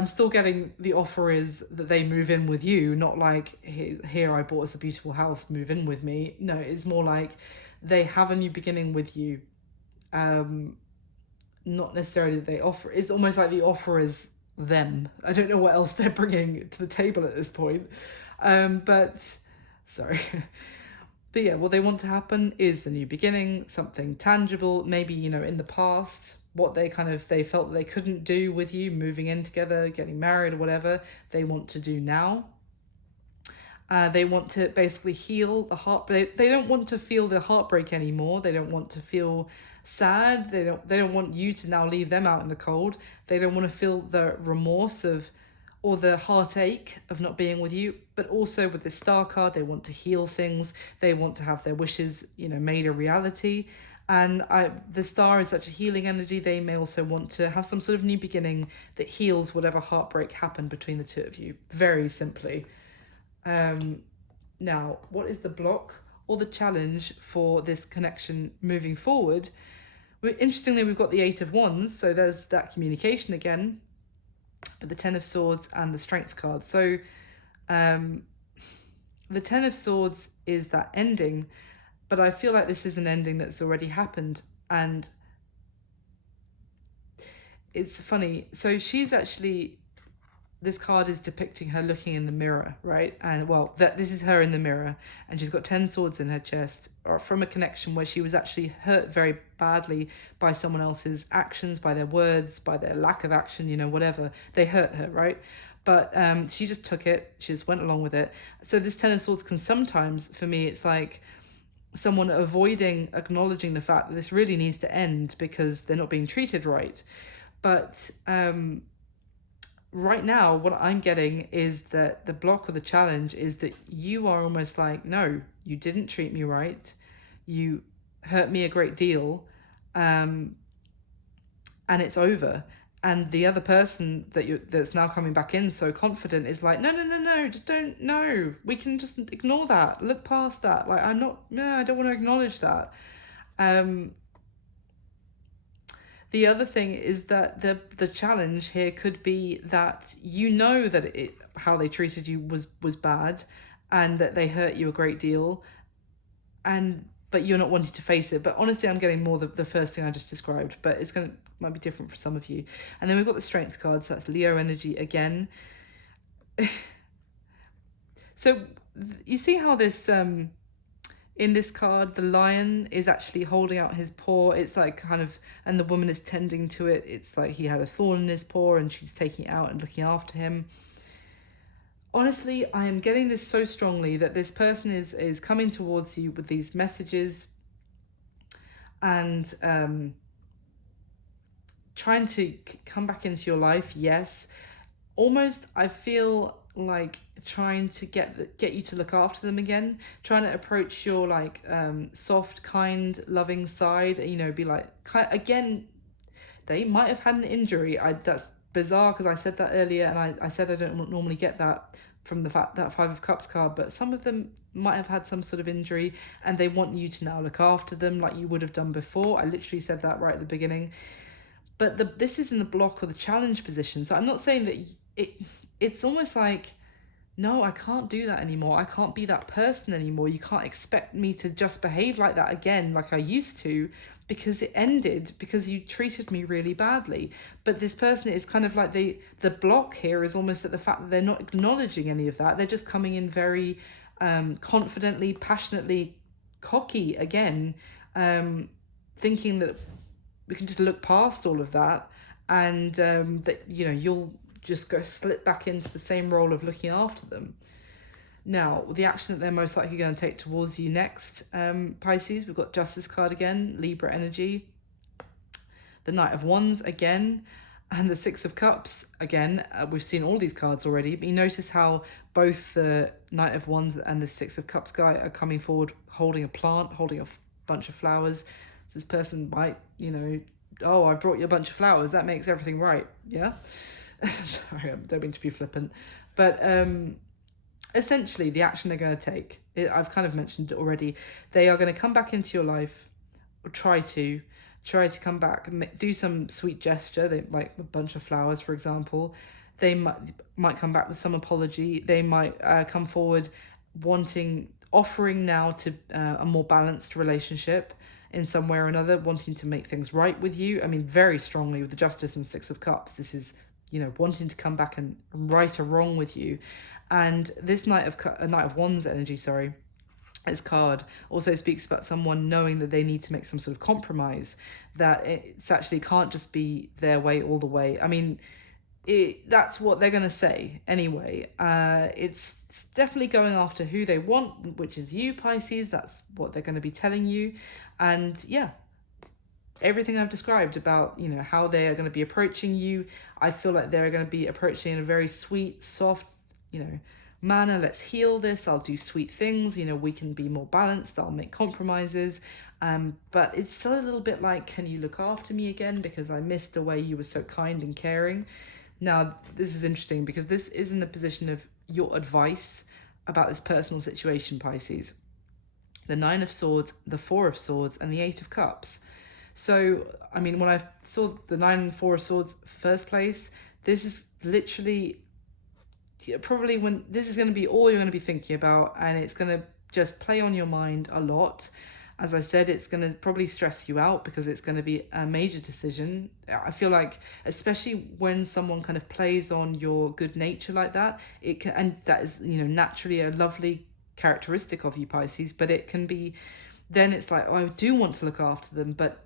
still getting the offer is that they move in with you, not like, here I bought us a beautiful house, move in with me. No, it's more like they have a new beginning with you. Not necessarily that they offer, it's almost like the offer is them. I don't know what else they're bringing to the table at this point. But sorry. But yeah, what they want to happen is the new beginning, something tangible, maybe, in the past, what they felt that they couldn't do with you, moving in together, getting married or whatever, they want to do now. They want to basically heal the heart. They don't want to feel the heartbreak anymore. They don't want to feel sad. They don't want you to now leave them out in the cold. They don't want to feel the remorse or the heartache of not being with you. But also with the Star card, they want to heal things. They want to have their wishes, made a reality. And the star is such a healing energy. They may also want to have some sort of new beginning that heals whatever heartbreak happened between the two of you, very simply. Now, what is the block or the challenge for this connection moving forward? Interestingly, we've got the Eight of Wands, so there's that communication again, but the Ten of Swords and the Strength card. So the Ten of Swords is that ending, but I feel like this is an ending that's already happened. And it's funny. So she's actually, this card is depicting her looking in the mirror, right? And well, this is her in the mirror, and she's got 10 swords in her chest, or from a connection where she was actually hurt very badly by someone else's actions, by their words, by their lack of action, you know, whatever. They hurt her, right? But she just took it. She just went along with it. So this 10 of swords can sometimes, for me, it's like someone avoiding acknowledging the fact that this really needs to end because they're not being treated right. But right now, what I'm getting is that the block or the challenge is that you are almost like, no, you didn't treat me right. You hurt me a great deal. And it's over. And the other person that's now coming back in so confident is like, no, just don't, no, we can just ignore that, look past that. Like, I don't want to acknowledge that. The other thing is that the challenge here could be that you know that how they treated you was bad, and that they hurt you a great deal, but you're not wanting to face it. But honestly, I'm getting more the first thing I just described, but might be different for some of you. And then we've got the Strength card, so that's Leo energy again. So you see how this in this card, the lion is actually holding out his paw. It's like kind of, and the woman is tending to it. It's like he had a thorn in his paw and she's taking it out and looking after him. Honestly, I am getting this so strongly that this person is coming towards you with these messages and trying to come back into your life. Yes, almost I feel like trying to get you to look after them again, trying to approach your like soft, kind, loving side, you know, be like, again, they might have had an injury. That's bizarre because I said that earlier, and I said I don't normally get that from the fact that Five of Cups card, but some of them might have had some sort of injury and they want you to now look after them like you would have done before. I literally said that right at the beginning. But this is in the block or the challenge position. So I'm not saying that it's almost like, no, I can't do that anymore. I can't be that person anymore. You can't expect me to just behave like that again, like I used to, because it ended because you treated me really badly. But this person is kind of like the block here is almost at the fact that they're not acknowledging any of that. They're just coming in very confidently, passionately, cocky again, thinking that we can just look past all of that, and that, you know, you'll just go slip back into the same role of looking after them. Now, the action that they're most likely going to take towards you next, Pisces, we've got Justice card again, Libra energy, the Knight of Wands again, and the Six of Cups again. We've seen all these cards already, but you notice how both the Knight of Wands and the Six of Cups guy are coming forward holding a plant, holding a bunch of flowers. So this person might, you know, oh, I brought you a bunch of flowers, that makes everything right, yeah? Sorry, I don't mean to be flippant, but essentially the action they're going to take, I've kind of mentioned it already, they are going to come back into your life, or try to come back and do some sweet gesture, they like a bunch of flowers, for example. They might come back with some apology. They might come forward offering now to a more balanced relationship in some way or another, wanting to make things right with you. I mean, very strongly with the Justice and Six of Cups, this is, you know, wanting to come back and right a wrong with you. And this Knight of Wands energy, this card also speaks about someone knowing that they need to make some sort of compromise, that it's actually can't just be their way all the way. I mean, that's what they're going to say anyway. It's definitely going after who they want, which is you, Pisces. That's what they're going to be telling you. And yeah, everything I've described about, you know, how they are going to be approaching you, I feel like they're going to be approaching in a very sweet, soft, you know, manner. Let's heal this. I'll do sweet things. You know, we can be more balanced. I'll make compromises. But it's still a little bit like, can you look after me again? Because I missed the way you were so kind and caring. Now, this is interesting because this is in the position of your advice about this personal situation, Pisces. The Nine of Swords, the Four of Swords, and the Eight of Cups. So, I mean, when I saw the 9 and 4 of Swords first place, this is literally probably when this is going to be all you're going to be thinking about, and it's going to just play on your mind a lot. As I said, it's going to probably stress you out because it's going to be a major decision. I feel like, especially when someone kind of plays on your good nature like that, it can, and that is, you know, naturally a lovely characteristic of you, Pisces, but it can be, then it's like, oh, I do want to look after them, but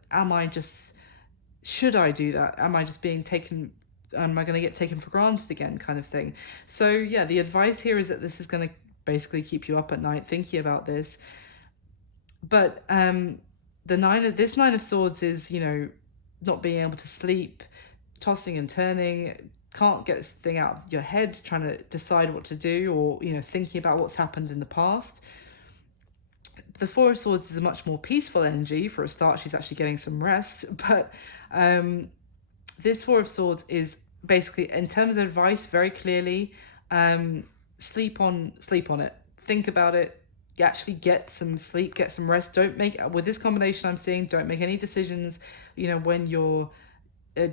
should I do that? Am I just being taken, am I going to get taken for granted again, kind of thing? So yeah, the advice here is that this is going to basically keep you up at night thinking about this. But this Nine of Swords is, you know, not being able to sleep, tossing and turning, can't get this thing out of your head, trying to decide what to do, or, you know, thinking about what's happened in the past. The Four of Swords is a much more peaceful energy. For a start, she's actually getting some rest. But this Four of Swords is basically, in terms of advice, very clearly, sleep on it. Think about it. Actually get some sleep, get some rest. Don't make, with this combination I'm seeing, don't make any decisions, you know, when you're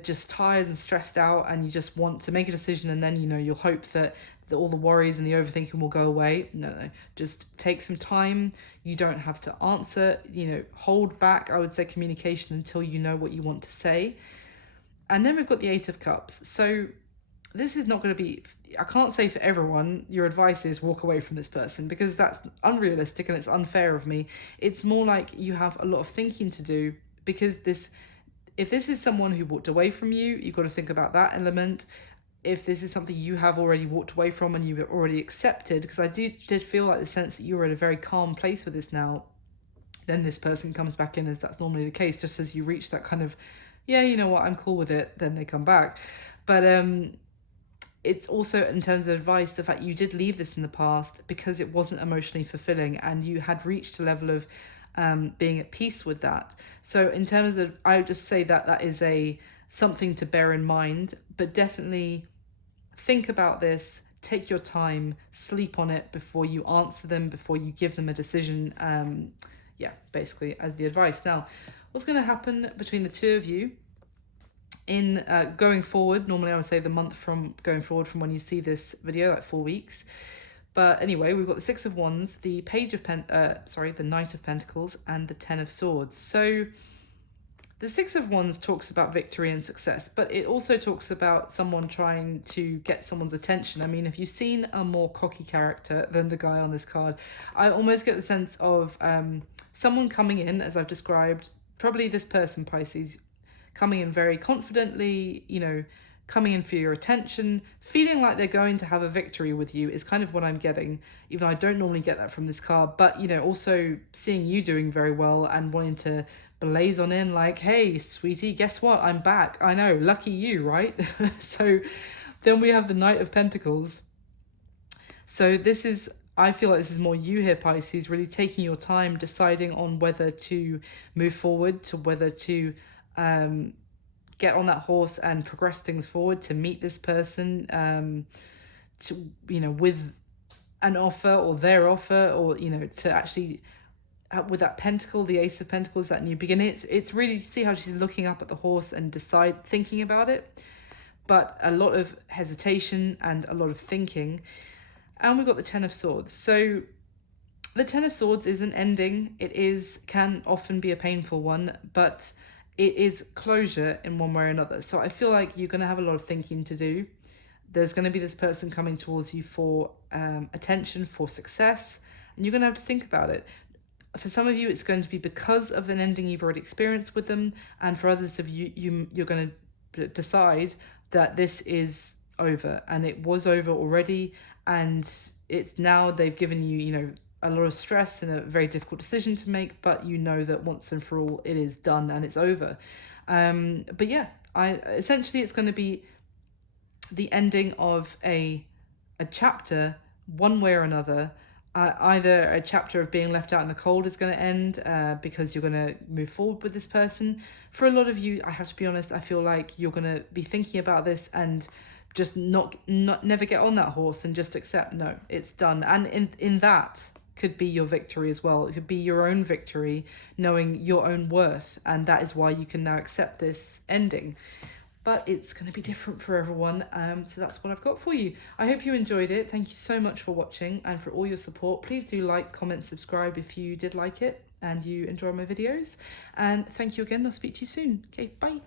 just tired and stressed out and you just want to make a decision and then, you know, you'll hope that all the worries and the overthinking will go away. No, just take some time. You don't have to answer, you know, hold back, I would say, communication until you know what you want to say. And then we've got the Eight of Cups. So this is not going to be, I can't say for everyone your advice is walk away from this person, because that's unrealistic and it's unfair of me. It's more like you have a lot of thinking to do, because if this is someone who walked away from you, you've got to think about that element. If this is something you have already walked away from and you've already accepted, because I did feel like the sense that you're at a very calm place with this now, then this person comes back in, as that's normally the case. Just as you reach that kind of, yeah, you know what, I'm cool with it, then they come back. But it's also, in terms of advice, the fact you did leave this in the past because it wasn't emotionally fulfilling and you had reached a level of being at peace with that. So in terms of, I would just say that is something to bear in mind, but definitely think about this, take your time, sleep on it before you answer them, before you give them a decision. Basically as the advice. Now, what's going to happen between the two of you in going forward? Normally I would say the month from going forward from when you see this video, like 4 weeks. But anyway, we've got the Six of Wands, the the Knight of Pentacles, and the Ten of Swords. So the Six of Wands talks about victory and success, but it also talks about someone trying to get someone's attention. I mean, have you seen a more cocky character than the guy on this card? I almost get the sense of someone coming in, as I've described, probably this person, Pisces, coming in very confidently, you know, coming in for your attention, feeling like they're going to have a victory with you is kind of what I'm getting, even though I don't normally get that from this card. But, you know, also seeing you doing very well and wanting to blaze on in like, hey, sweetie, guess what? I'm back. I know, lucky you, right? So then we have the Knight of Pentacles. So this is, I feel like this is more you here, Pisces, really taking your time, deciding on whether to move forward, to whether to get on that horse and progress things forward, to meet this person, to, you know, with an offer or their offer, or, you know, to actually with that pentacle, the Ace of Pentacles, that new beginning. It's really, see how she's looking up at the horse and thinking about it, but a lot of hesitation and a lot of thinking. And we've got the Ten of Swords. So the Ten of Swords is an ending. It can often be a painful one, but it is closure in one way or another. So I feel like you're going to have a lot of thinking to do. There's going to be this person coming towards you for attention, for success, and you're going to have to think about it. For some of you, it's going to be because of an ending you've already experienced with them, and for others of you, you're going to decide that this is over, and it was over already, and it's now they've given you, you know, a lot of stress and a very difficult decision to make, but you know that once and for all it is done and it's over. But yeah, essentially it's going to be the ending of a chapter one way or another. Either a chapter of being left out in the cold is going to end because you're going to move forward with this person. For a lot of you, I have to be honest, I feel like you're going to be thinking about this and just not never get on that horse and just accept, no, it's done. And in that could be your victory as well. It could be your own victory, knowing your own worth, and that is why you can now accept this ending. But it's going to be different for everyone, so that's what I've got for you. I hope you enjoyed it. Thank you so much for watching and for all your support. Please do like, comment, subscribe if you did like it and you enjoy my videos. And thank you again. I'll speak to you soon. Okay, bye.